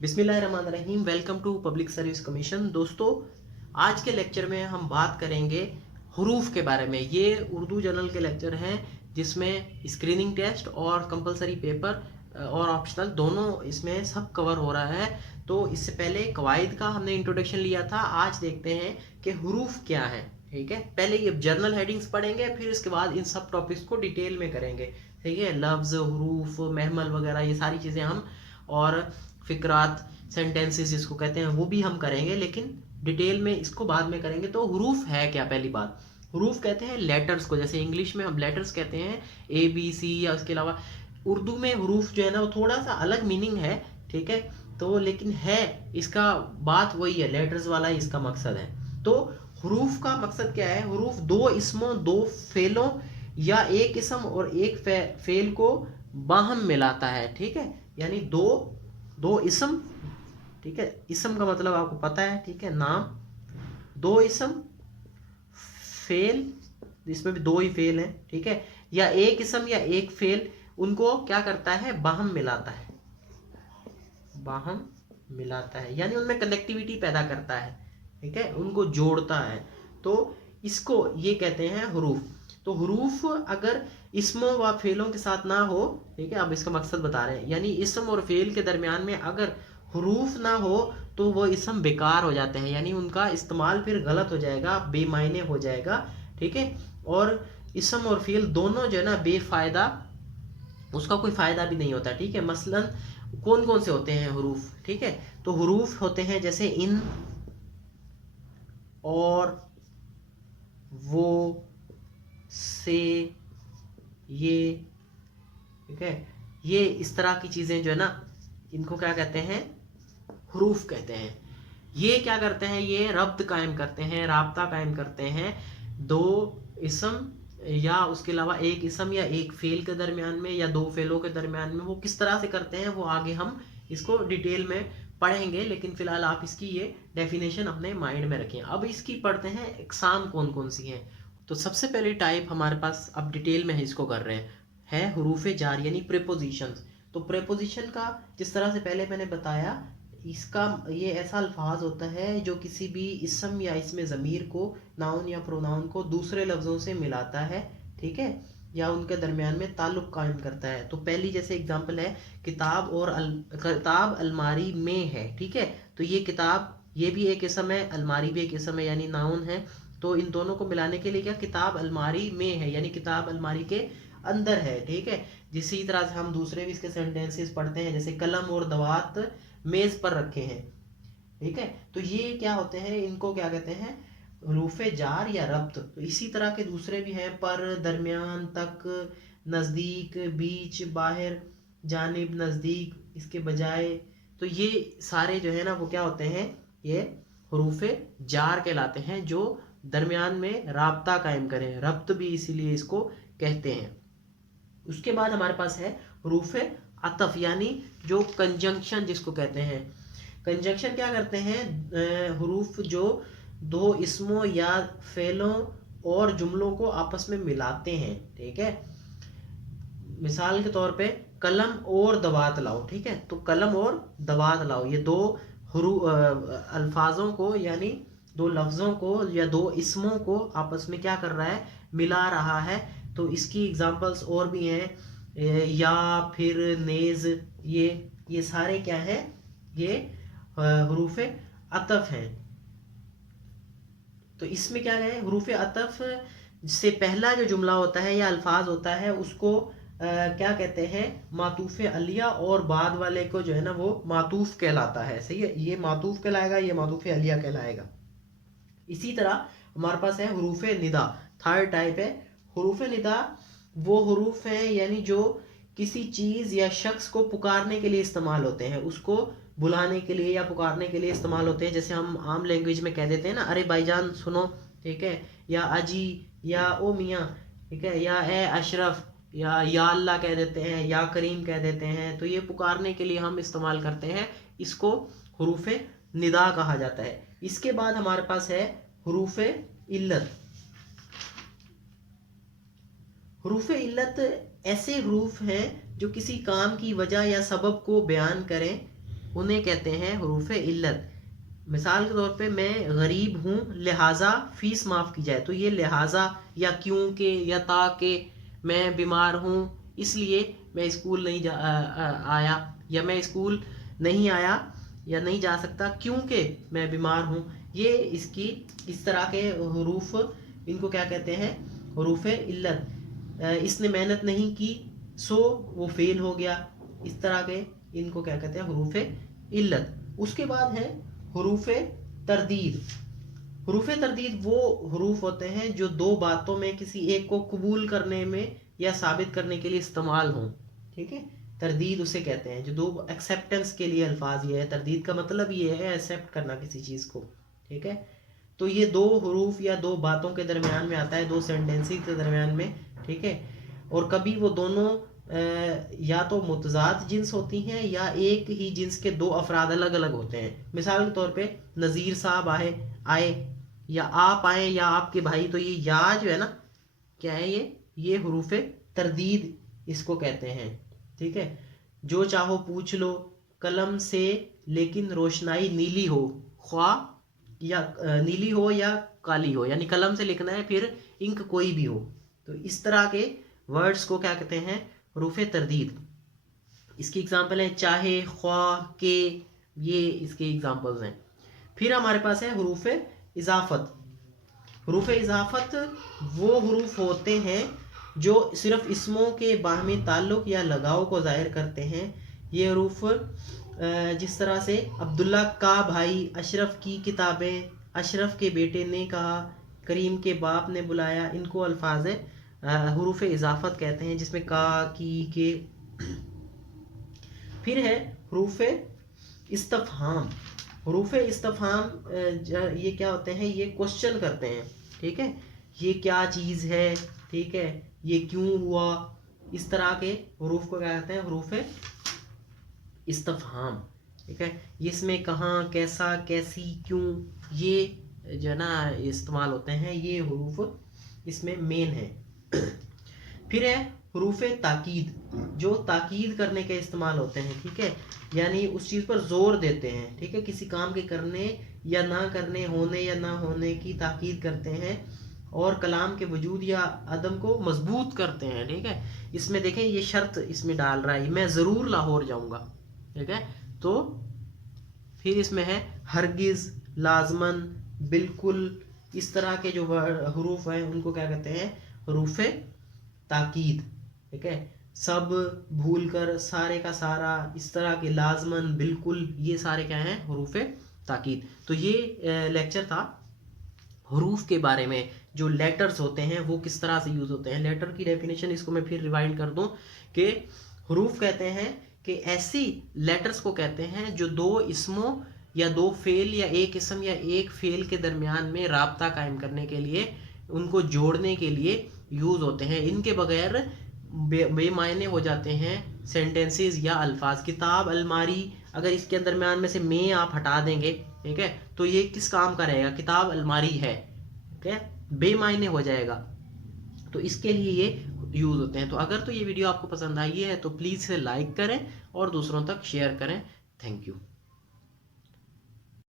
बिस्मिल्लाहिर्रहमानिर्रहीम। Welcome to public service commission. दोस्तों, आज के लेक्चर में हम बात करेंगे हरूफ के बारे में। ये उर्दू जर्नल के लेक्चर हैं जिसमें स्क्रीनिंग टेस्ट और कंपलसरी पेपर और ऑप्शनल दोनों इसमें सब कवर हो रहा है। तो इससे पहले कवायद का हमने इंट्रोडक्शन लिया था। आज देखते हैं कि हरूफ क्या है। ठीक है, पहले ये जर्नल हेडिंग्स पढ़ेंगे, फिर इसके बाद इन सब टॉपिक्स को डिटेल में करेंगे। ठीक है, लफ्ज़, हरूफ, महमल वगैरह ये सारी चीज़ें हम, और फिक्रात, सेंटेंसेस जिसको कहते हैं, वो भी हम करेंगे, लेकिन डिटेल में इसको बाद में करेंगे। तो हरूफ है क्या? पहली बात, हरूफ कहते हैं लेटर्स को। जैसे इंग्लिश में हम लेटर्स कहते हैं ए बी सी, या उसके अलावा उर्दू में हरूफ जो है ना वो थोड़ा सा अलग मीनिंग है। ठीक है, तो लेकिन है इसका बात वही है, लेटर्स वाला ही इसका मकसद है। तो हरूफ का मकसद क्या है? हरूफ दो इसमों, दो फेलों या एक इसम और एक फेल को बाहम मिलाता है। ठीक है, यानी दो इसम। ठीक है, इसम का मतलब आपको पता है। ठीक है, नाम, दो इसम, फेल, इसमें भी दो ही फेल है। ठीक है, या एक इसम या एक फेल, उनको क्या करता है? बाहम मिलाता है। बाहम मिलाता है यानी उनमें कनेक्टिविटी पैदा करता है। ठीक है, उनको जोड़ता है। तो इसको ये कहते हैं हरूफ। तो हरूफ अगर इसमों व फेलों के साथ ना हो, ठीक है, अब इसका मकसद बता रहे हैं, यानी इसम और फेल के दरमियान में अगर हरूफ ना हो तो वो इसम बेकार हो जाते हैं, यानी उनका इस्तेमाल फिर गलत हो जाएगा, बेमायने हो जाएगा। ठीक है, और इसम और फेल दोनों जो है ना बेफायदा, उसका कोई फायदा भी नहीं होता। ठीक है, मसलन कौन कौन से होते हैं हरूफ? ठीक है, तो हरूफ होते हैं जैसे इन और, वो, से, ये। ठीक है, ये इस तरह की चीजें जो है ना, इनको क्या कहते हैं? हरूफ कहते हैं। ये क्या करते हैं? ये रब्त कायम करते हैं, राब्ता कायम करते हैं दो इसम या उसके अलावा एक इसम या एक फेल के दरमियान में, या दो फेलों के दरमियान में। वो किस तरह से करते हैं वो आगे हम इसको डिटेल में पढ़ेंगे, लेकिन फिलहाल आप इसकी ये डेफिनेशन अपने माइंड में रखें। अब इसकी पढ़ते हैं इकसाम कौन कौन सी हैं। तो सबसे पहले टाइप हमारे पास, अब डिटेल में इसको कर रहे हैं, है हरूफ जार यानी प्रीपोजिशंस। तो प्रीपोजिशन का जिस तरह से पहले मैंने बताया, इसका ये ऐसा अल्फाज होता है जो किसी भी इसम या इसमें ज़मीर को, नाउन या प्रोनाउन को दूसरे लफ्ज़ों से मिलाता है। ठीक है, या उनके दरमियान में ताल्लुक़ कायम करता है। तो पहली जैसे एग्जांपल है, किताब और किताब अलमारी में है। ठीक है, तो ये किताब, ये भी एक इसम है, अलमारी भी एक इसम है, यानी नाउन है। तो इन दोनों को मिलाने के लिए क्या, किताब अलमारी में है, यानी किताब अलमारी के अंदर है। ठीक है, इसी तरह से हम दूसरे भी इसके सेंटेंसेस पढ़ते हैं, जैसे कलम और दवात मेज पर रखे हैं। ठीक है, तो ये क्या होते हैं? इनको क्या कहते हैं? हरूफ जार या रब्त। तो इसी तरह के दूसरे भी हैं, पर, दरमियान, तक, नज़दीक, बीच, बाहर, जानिब, नज़दीक, इसके बजाय। तो ये सारे जो है ना वो क्या होते हैं? ये हरूफ जार कहलाते हैं, जो दरमियान में राब्ता कायम करें। रब्त भी इसीलिए इसको कहते हैं। उसके बाद हमारे पास है हरूफ अतफ, यानी जो कंजंक्शन जिसको कहते हैं। कंजंक्शन क्या करते हैं? हरूफ जो दो इसमों या फेलों और जुमलों को आपस में मिलाते हैं। ठीक है, मिसाल के तौर पे कलम और दवात लाओ। ठीक है, तो कलम और दवात लाओ, ये दो अल्फाजों को, यानी दो लफ्ज़ों को या दो इसमों को आपस में क्या कर रहा है? मिला रहा है। तो इसकी एग्जांपल्स और भी हैं, या फिर नेज, ये सारे क्या है? ये हरूफ अतफ हैं। तो इसमें क्या है? हरूफ अतफ से पहला जो जुमला होता है या अल्फाज होता है उसको क्या कहते हैं? मातूफ अलिया, और बाद वाले को जो है ना वो मातूफ कहलाता है। सही है, ये मातूफ कहलाएगा, ये मातूफ अलिया कहलाएगा। इसी तरह हमारे पास है हरूफ निदा, थर्ड टाइप है। हरूफ निदा वो हरूफ हैं यानी जो किसी चीज़ या शख्स को पुकारने के लिए इस्तेमाल होते हैं, उसको बुलाने के लिए या पुकारने के लिए इस्तेमाल होते हैं। जैसे हम आम लैंग्वेज में कह देते हैं ना, अरे भाईजान सुनो। ठीक है, या अजी, या ओ मियाँ। ठीक है, या ए अशरफ, या अल्लाह कह देते हैं, या करीम कह देते हैं। तो ये पुकारने के लिए हम इस्तेमाल करते हैं, इसको हरूफ निदा कहा जाता है। इसके बाद हमारे पास है हरूफ इल्लत। हरूफ इल्लत ऐसे हरूफ हैं जो किसी काम की वजह या सबब को बयान करें। उन्हें कहते हैं हरूफ इल्लत। मिसाल के तौर पे मैं गरीब हूँ लिहाजा फीस माफ़ की जाए, तो ये लिहाजा या क्योंकि या ताकि, मैं बीमार हूँ इसलिए मैं स्कूल नहीं आया, या मैं स्कूल नहीं आया या नहीं जा सकता क्योंकि मैं बीमार हूँ। ये इसकी इस तरह के हरूफ, इनको क्या कहते हैं, हरूफ इल्लत। इसने मेहनत नहीं की सो वो फेल हो गया, इस तरह के इनको क्या कहते हैं, हरूफ इल्लत। उसके बाद है हरूफ तरदीद। हरूफ तरदीद वो हरूफ होते हैं जो दो बातों में किसी एक को कबूल करने में या साबित करने के लिए इस्तेमाल हों, ठीक है, तरदीद उसे कहते हैं। जो दो एक्सेप्टेंस के लिए अल्फाज ये है, तरदीद का मतलब ये है एक्सेप्ट करना किसी चीज़ को, ठीक है। तो ये दो हरूफ या दो बातों के दरमियान में आता है, दो सेंटेंसेस के दरमियान में, ठीक है। और कभी वो दोनों या तो मुतजाद जिन्स होती हैं या एक ही जिन्स के दो अफराद अलग अलग होते हैं। मिसाल के तौर पे नज़ीर साहब आए या आप आए या आपके भाई, तो ये या जो है ना, क्या है ये हरूफ तरदीद इसको कहते हैं, ठीक है। जो चाहो पूछ लो कलम से लेकिन रोशनाई नीली हो, ख्वा या नीली हो या काली हो, यानी कलम से लिखना है फिर इंक कोई भी हो। तो इस तरह के वर्ड्स को क्या कहते हैं, हरूफ तरदीद। इसकी एग्जांपल है चाहे, ख्वाह, के, ये इसके एग्जांपल्स हैं। फिर हमारे पास है हरूफ इजाफत। हरूफ इजाफत वो हरूफ होते हैं जो सिर्फ इसमों के बाहमी ताल्लुक या लगाव को ज़ाहिर करते हैं। ये हरूफ जिस तरह से अब्दुल्ला का भाई, अशरफ की किताबें, अशरफ के बेटे ने कहा, करीम के बाप ने बुलाया, इनको अल्फाज हरूफ इजाफत कहते हैं, जिसमें का, की, के। फिर है हरूफ इस्तफहाम। हरूफ इस्तफहाम ये क्या होते हैं, ये क्वेश्चन करते हैं, ठीक है, ये क्या चीज़ है, ठीक है, ये क्यों हुआ, इस तरह के हरूफ को क्या कहते हैं, हरूफ इस्तफहाम, ठीक है। इसमें कहाँ, कैसा, कैसी, क्यों, ये जो है ना इस्तेमाल होते हैं, ये हरूफ इसमें मेन है। फिर है हरूफ ताकीद, जो ताकीद करने के इस्तेमाल होते हैं, ठीक है, यानी उस चीज़ पर जोर देते हैं, ठीक है, किसी काम के करने या ना करने, होने या ना होने की ताकीद करते हैं, और कलाम के वजूद या अदम को मजबूत करते हैं, ठीक है। इसमें देखें ये शर्त इसमें डाल रहा है, मैं ज़रूर लाहौर जाऊंगा, ठीक है। तो फिर इसमें है हरगिज़, लाजमन, बिल्कुल, इस तरह के जो हरूफ हैं उनको क्या कहते हैं, हरूफ ताकीद, ठीक है। सब, भूल कर, सारे का सारा, इस तरह के लाजमन, बिल्कुल, ये सारे क्या हैं, हरूफ ताकीद। तो ये लेक्चर था हरूफ के बारे में, जो लेटर्स होते हैं वो किस तरह से यूज़ होते हैं। लेटर की डेफिनेशन इसको मैं फिर रिवाइंड कर दूं कि हरूफ कहते हैं कि ऐसी लेटर्स को कहते हैं जो दो इसमों या दो फेल या एक इसम या एक फेल के दरमियान में राब्ता कायम करने के लिए, उनको जोड़ने के लिए यूज़ होते हैं। इनके बगैर बेमायने हो जाते हैं सेंटेंसेस या अल्फाज। किताब, अलमारी, अगर इसके दरमियान में से में आप हटा देंगे, ठीक है, तो ये किस काम का रहेगा, किताब अलमारी है, ठीक है, बेमायने हो जाएगा। तो इसके लिए ये यूज़ होते हैं। तो अगर तो ये वीडियो आपको पसंद आई है तो प्लीज़ इसे लाइक करें और दूसरों तक शेयर करें। Thank you.